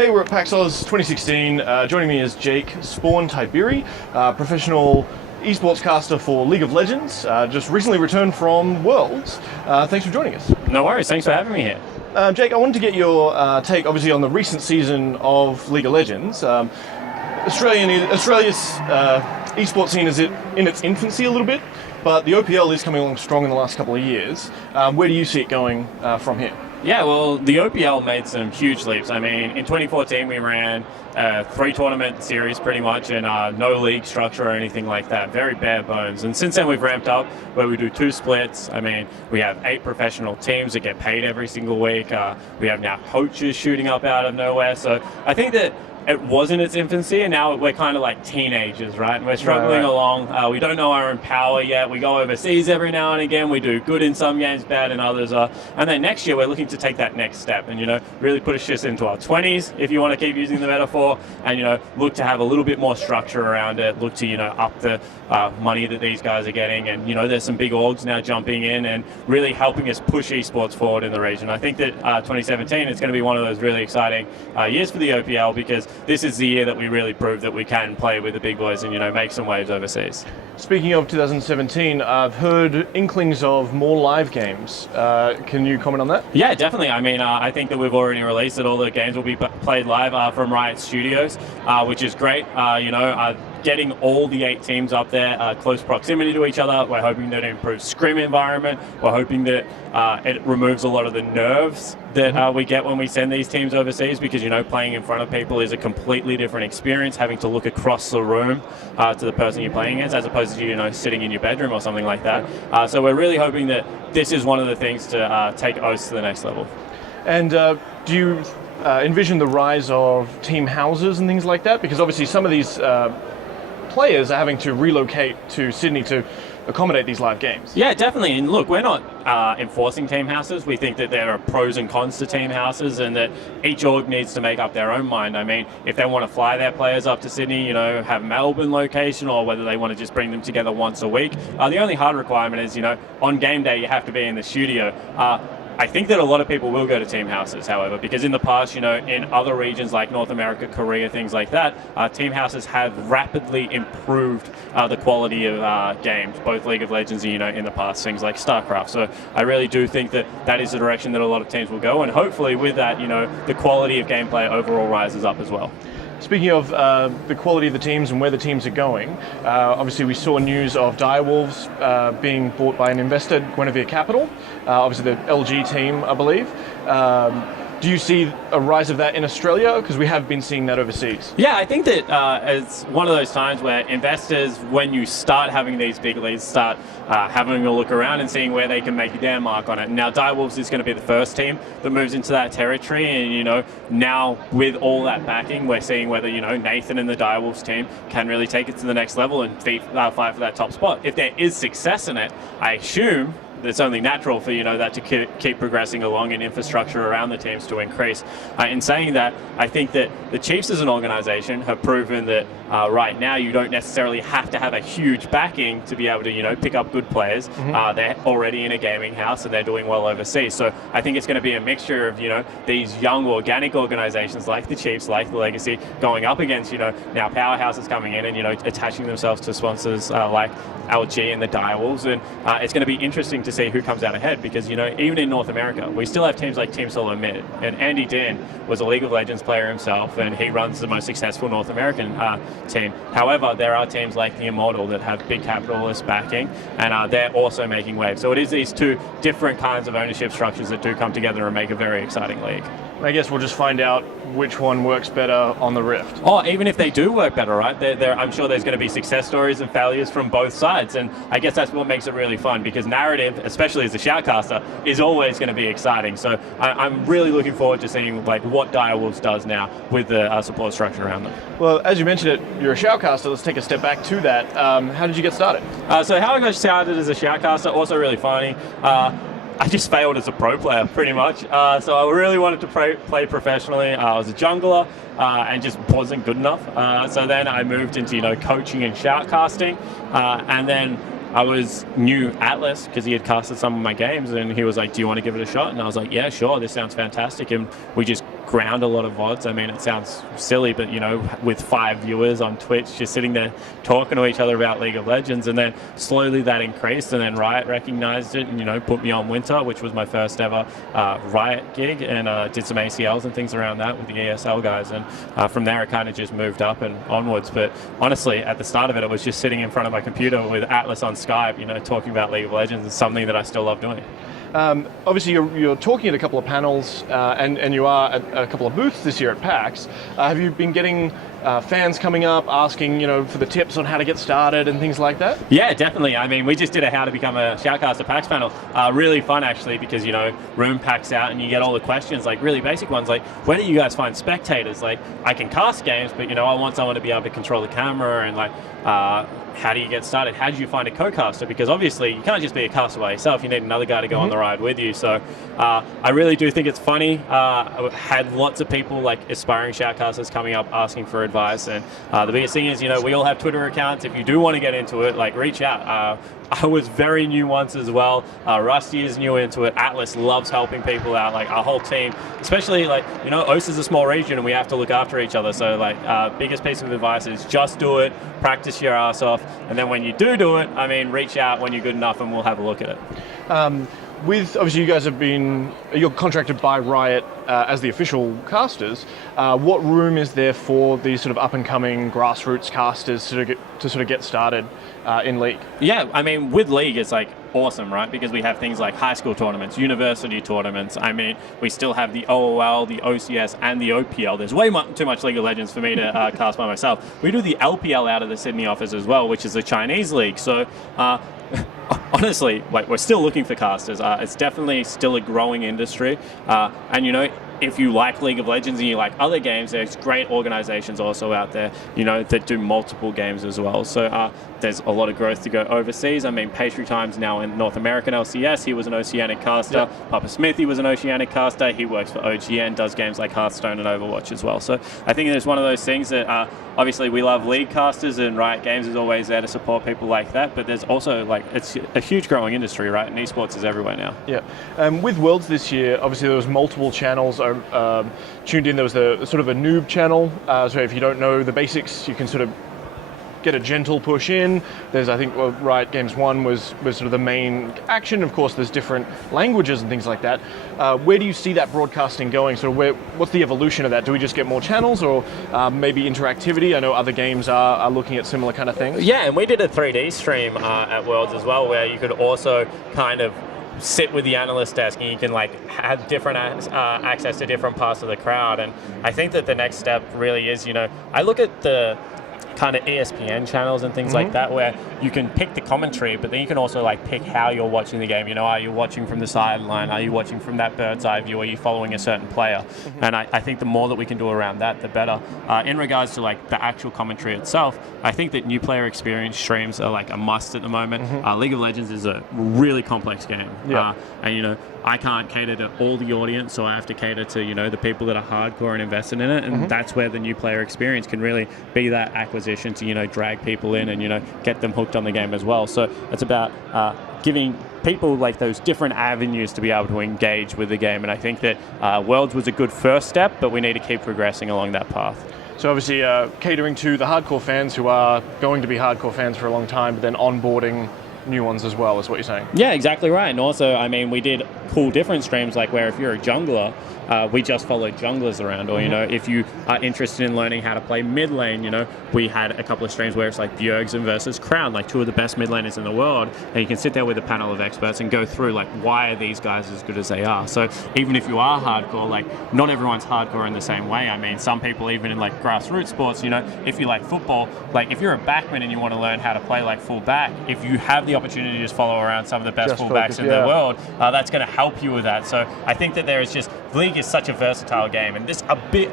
Hey, we're at PAX Aus 2016. Joining me is Jake Spawn Tiberi, professional eSports caster for League of Legends, just recently returned from Worlds. Thanks for joining us. No worries, thanks for having me here. Jake, I wanted to get your take, obviously, on the recent season of League of Legends. Australia's eSports scene is in its infancy a little bit, but the OPL is coming along strong in the last couple of years. Where do you see it going from here? Yeah, well, the OPL made some huge leaps. I mean, in 2014 we ran a 3-tournament series pretty much, and no league structure or anything like that, very bare bones. And since then we've ramped up where we do 2 splits. I mean, we have 8 professional teams that get paid every single week. We have now coaches shooting up out of nowhere. So I think that it was in its infancy, and now we're kind of like teenagers, right? And we're struggling along. We don't know our own power yet. We go overseas every now and again. We do good in some games, bad in others. And then next year, we're looking to take that next step and, really push us into our 20s, if you want to keep using the metaphor, and, look to have a little bit more structure around it, look to, up the money that these guys are getting. And, there's some big orgs now jumping in and really helping us push esports forward in the region. I think that 2017 is going to be one of those really exciting years for the OPL, because this is the year that we really prove that we can play with the big boys and, make some waves overseas. Speaking of 2017, I've heard inklings of more live games. Can you comment on that? Yeah, definitely. I mean, I think that we've already released that all the games will be played live from Riot Studios, which is great. Getting all the 8 teams up there, close proximity to each other. We're hoping that it improves scrim environment. We're hoping that it removes a lot of the nerves that we get when we send these teams overseas, because, playing in front of people is a completely different experience, having to look across the room to the person you're playing against, as opposed to, sitting in your bedroom or something like that. So we're really hoping that this is one of the things to take OS to the next level. And do you envision the rise of team houses and things like that? Because obviously some of these players are having to relocate to Sydney to accommodate these live games. Yeah, definitely. And look, we're not enforcing team houses. We think that there are pros and cons to team houses, and that each org needs to make up their own mind. I mean, if they want to fly their players up to Sydney, have Melbourne location, or whether they want to just bring them together once a week. The only hard requirement is, on game day you have to be in the studio. I think that a lot of people will go to team houses, however, because in the past, in other regions like North America, Korea, things like that, team houses have rapidly improved the quality of games, both League of Legends and, in the past, things like StarCraft. So I really do think that that is the direction that a lot of teams will go, and hopefully with that, the quality of gameplay overall rises up as well. Speaking of the quality of the teams and where the teams are going, obviously we saw news of Direwolves being bought by an investor, Guinevere Capital, obviously the LG team, I believe. Do you see a rise of that in Australia? Because we have been seeing that overseas. Yeah, I think that it's one of those times where investors, when you start having these big leads, start having a look around and seeing where they can make their mark on it. Now, Direwolves is going to be the first team that moves into that territory, and now with all that backing, we're seeing whether Nathan and the Direwolves team can really take it to the next level and fight for that top spot. If there is success in it, I assume it's only natural for that to keep progressing along, and infrastructure around the teams to increase. In saying that, I think that the Chiefs as an organisation have proven that right now you don't necessarily have to have a huge backing to be able to pick up good players. They're already in a gaming house and they're doing well overseas. So I think it's going to be a mixture of these young organic organisations like the Chiefs, like the Legacy, going up against now powerhouses coming in and attaching themselves to sponsors like LG and the Direwolves, and it's going to be interesting to see who comes out ahead, because even in North America we still have teams like Team Solo Mid, and Andy Din was a League of Legends player himself, and he runs the most successful North American team. However, there are teams like the Immortal that have big capitalist backing, and they're also making waves. So it is these 2 different kinds of ownership structures that do come together and make a very exciting league. I guess we'll just find out which one works better on the Rift. Oh, even if they do work better, right? I'm sure there's going to be success stories and failures from both sides, and I guess that's what makes it really fun, because narrative, especially as a shoutcaster, is always going to be exciting. So I'm really looking forward to seeing what Direwolves does now with the support structure around them. Well, as you mentioned it, you're a shoutcaster. Let's take a step back to that. How did you get started? So how I got started as a shoutcaster, also really funny. I just failed as a pro player, pretty much. So I really wanted to play professionally. I was a jungler and just wasn't good enough. So then I moved into coaching and shoutcasting, and then I knew Atlas because he had casted some of my games, and he was like, "Do you want to give it a shot?" And I was like, "Yeah, sure. This sounds fantastic." And we just ground a lot of VODs. I mean, it sounds silly, but, with 5 viewers on Twitch just sitting there talking to each other about League of Legends, and then slowly that increased, and then Riot recognized it and, put me on Winter, which was my first ever Riot gig, and did some ACLs and things around that with the ESL guys, and from there it kind of just moved up and onwards. But honestly, at the start of it, I was just sitting in front of my computer with Atlas on Skype, talking about League of Legends. Is something that I still love doing. Obviously, you're talking at a couple of panels, and you are at a couple of booths this year at PAX. Have you been getting fans coming up asking, for the tips on how to get started and things like that? Yeah, definitely. I mean, we just did a how to become a Shoutcaster PAX panel. Really fun, actually, because, room packs out and you get all the questions, like really basic ones, like, where do you guys find spectators? Like, I can cast games, but, I want someone to be able to control the camera, and like, how do you get started? How do you find a co-caster? Because obviously you can't just be a caster by yourself. You need another guy to go on the ride with you. So I really do think it's funny. I had lots of people, like aspiring shoutcasters, coming up asking for advice. And the biggest thing is, we all have Twitter accounts. If you do want to get into it, like, reach out. I was very new once as well. Rusty is new into it. Atlas loves helping people out, like our whole team. Especially, like, OS is a small region and we have to look after each other. So, like, biggest piece of advice is just do it, practice your ass off, and then when you do it, reach out when you're good enough and we'll have a look at it. Obviously you guys you're contracted by Riot as the official casters. What room is there for these sort of up-and-coming grassroots casters to sort of get started in League? Yeah, with League, it's like awesome, right? Because we have things like high school tournaments, university tournaments. We still have the OOL, the OCS, and the OPL. There's way too much League of Legends for me to cast by myself. We do the LPL out of the Sydney office as well, which is the Chinese league. So honestly, like, we're still looking for casters. It's definitely still a growing industry. And if you like League of Legends and you like other games, there's great organizations also out there, that do multiple games as well. So there's a lot of growth to go overseas. Pastry Time's now in North American LCS. He was an Oceanic caster. Yep. Papa Smithy was an Oceanic caster. He works for OGN, does games like Hearthstone and Overwatch as well. So I think it's one of those things that obviously we love League casters, and Riot Games is always there to support people like that. But there's also, like, it's a huge growing industry, right? And eSports is everywhere now. Yeah. With Worlds this year, obviously there was multiple channels tuned in. There was sort of a noob channel. So if you don't know the basics, you can sort of get a gentle push in. There's, I think, Riot Games 1 was sort of the main action. Of course, there's different languages and things like that. Where do you see that broadcasting going? So what's the evolution of that? Do we just get more channels, or maybe interactivity? I know other games are looking at similar kind of things. Yeah, and we did a 3D stream at Worlds as well, where you could also kind of sit with the analyst desk and you can, like, have different access to different parts of the crowd. And I think that the next step really is, I look at the kind of ESPN channels and things like that, where you can pick the commentary, but then you can also, like, pick how you're watching the game. Are you watching from the sideline? Are you watching from that bird's eye view? Are you following a certain player? And I think the more that we can do around that, the better. In regards to, like, the actual commentary itself, I think that new player experience streams are, like, a must at the moment. League of Legends is a really complex game. Yeah. And I can't cater to all the audience, so I have to cater to, the people that are hardcore and invested in it, and that's where the new player experience can really be that acquisition to, drag people in and, get them hooked on the game as well. So it's about giving people, like, those different avenues to be able to engage with the game, and I think that Worlds was a good first step, but we need to keep progressing along that path. So obviously catering to the hardcore fans who are going to be hardcore fans for a long time, but then onboarding new ones as well, is what you're saying. Yeah, exactly right. And also, we did cool different streams, like where if you're a jungler, we just follow junglers around, or if you are interested in learning how to play mid lane, we had a couple of streams where it's like Bjergsen versus Crown, like two of the best mid laners in the world, and you can sit there with a panel of experts and go through, like, why are these guys as good as they are. So even if you are hardcore, like, not everyone's hardcore in the same way. Some people, even in, like, grassroots sports, if you like football, like, if you're a backman and you want to learn how to play like full back, if you have the opportunity to just follow around some of the best fullbacks in the world, that's going to help you with that. So I think that there is just, League is such a versatile game, and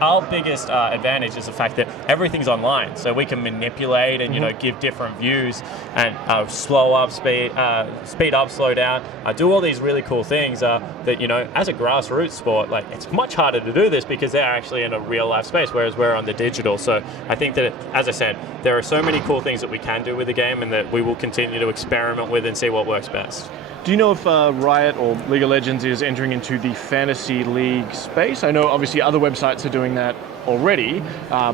our biggest advantage is the fact that everything's online, so we can manipulate and give different views and slow up, speed up, slow down, do all these really cool things that as a grassroots sport, like, it's much harder to do this because they're actually in a real life space, whereas we're on the digital. So I think that, as I said, there are so many cool things that we can do with the game, and that we will continue to experiment with and see what works best. Do you know if Riot or League of Legends is entering into the fantasy league space? I know obviously other websites are doing that already,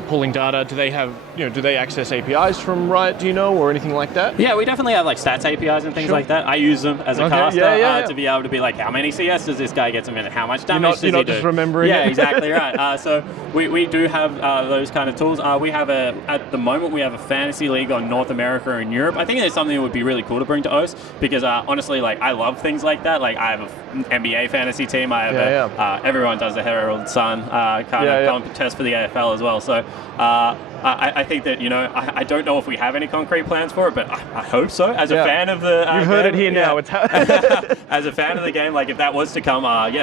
pulling data. Do they have, do they access APIs from Riot, do you know, or anything like that? Yeah, we definitely have like stats APIs and things like that. I use them as a caster to be able to be like, how many CS does this guy get a minute? How much damage does he do? You're not just remembering Yeah, it. exactly right. So we do have those kind of tools. We have at the moment, we have a fantasy league on North America and Europe. I think it's something that would be really cool to bring to OS because honestly, like I love things like that. Like I have an NBA fantasy team. I have everyone does the Herald Sun kind of contest for the AFL as well. So I think that, I don't know if we have any concrete plans for it, but I hope so. As a fan of the You've heard it here now. It's as a fan of the game, like if that was to come,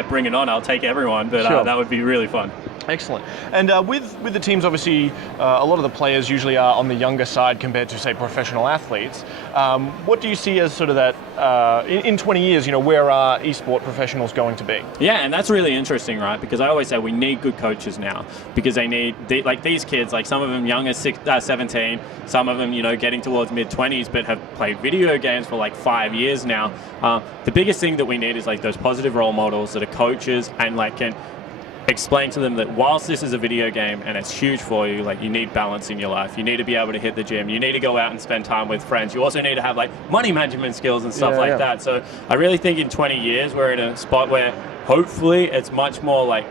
bring it on. I'll take everyone, but that would be really fun. Excellent. And with the teams, obviously, a lot of the players usually are on the younger side compared to, say, professional athletes. What do you see as sort of that, in 20 years, where are eSport professionals going to be? Yeah, and that's really interesting, right? Because I always say we need good coaches now because they need, like these kids, like some of them young as 17, some of them, getting towards mid-20s, but have played video games for like 5 years now. The biggest thing that we need is like those positive role models that are coaches and like can explain to them that whilst this is a video game and it's huge for you, like you need balance in your life. You need to be able to hit the gym. You need to go out and spend time with friends. You also need to have like money management skills and stuff like that. So I really think in 20 years we're in a spot where hopefully it's much more like,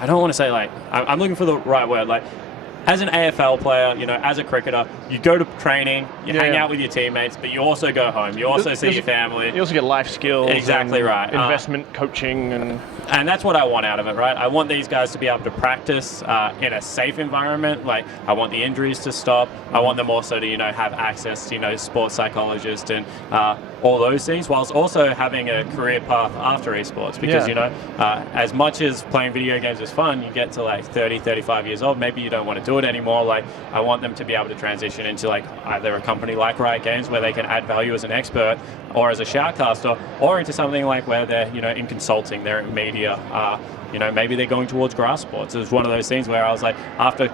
I don't want to say like, I'm looking for the right word, like as an AFL player, as a cricketer, you go to training, you hang out with your teammates, but you also go home. You also see your family. You also get life skills. Exactly right. Investment, coaching, and that's what I want out of it, right? I want these guys to be able to practice in a safe environment. Like, I want the injuries to stop. I want them also to, have access to, sports psychologists and all those things, whilst also having a career path after esports. Because, as much as playing video games is fun, you get to like 30, 35 years old, maybe you don't want to do it anymore. Like, I want them to be able to transition into like either a company like Riot Games where they can add value as an expert or as a shoutcaster, or into something like where they're, in consulting, they're in media, maybe they're going towards grass sports. It was one of those things where I was like, after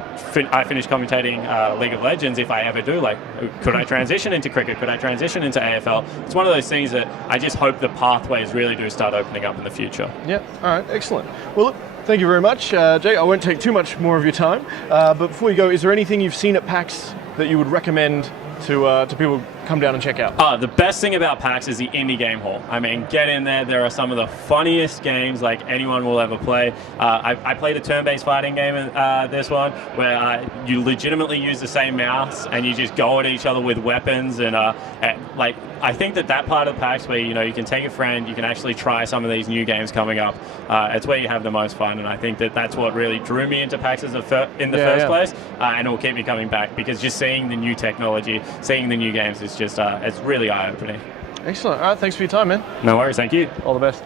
I finished commentating League of Legends, if I ever do, like, could I transition into cricket? Could I transition into AFL? It's one of those things that I just hope the pathways really do start opening up in the future. Yeah, all right, excellent. Well, look, thank you very much, Jake. I won't take too much more of your time, but before you go, is there anything you've seen at PAX that you would recommend to people come down and check out? The best thing about PAX is the indie game hall. I mean, get in there. There are some of the funniest games like anyone will ever play. I played a turn-based fighting game in this one where you legitimately use the same mouse and you just go at each other with weapons and like I think that part of PAX where you can take a friend, you can actually try some of these new games coming up. It's where you have the most fun, and I think that's what really drew me into PAX in the first place, and it will keep me coming back because just seeing the new technology, seeing the new games is just it's really eye-opening. Excellent. All right, thanks for your time, man. No worries, thank you. All the best.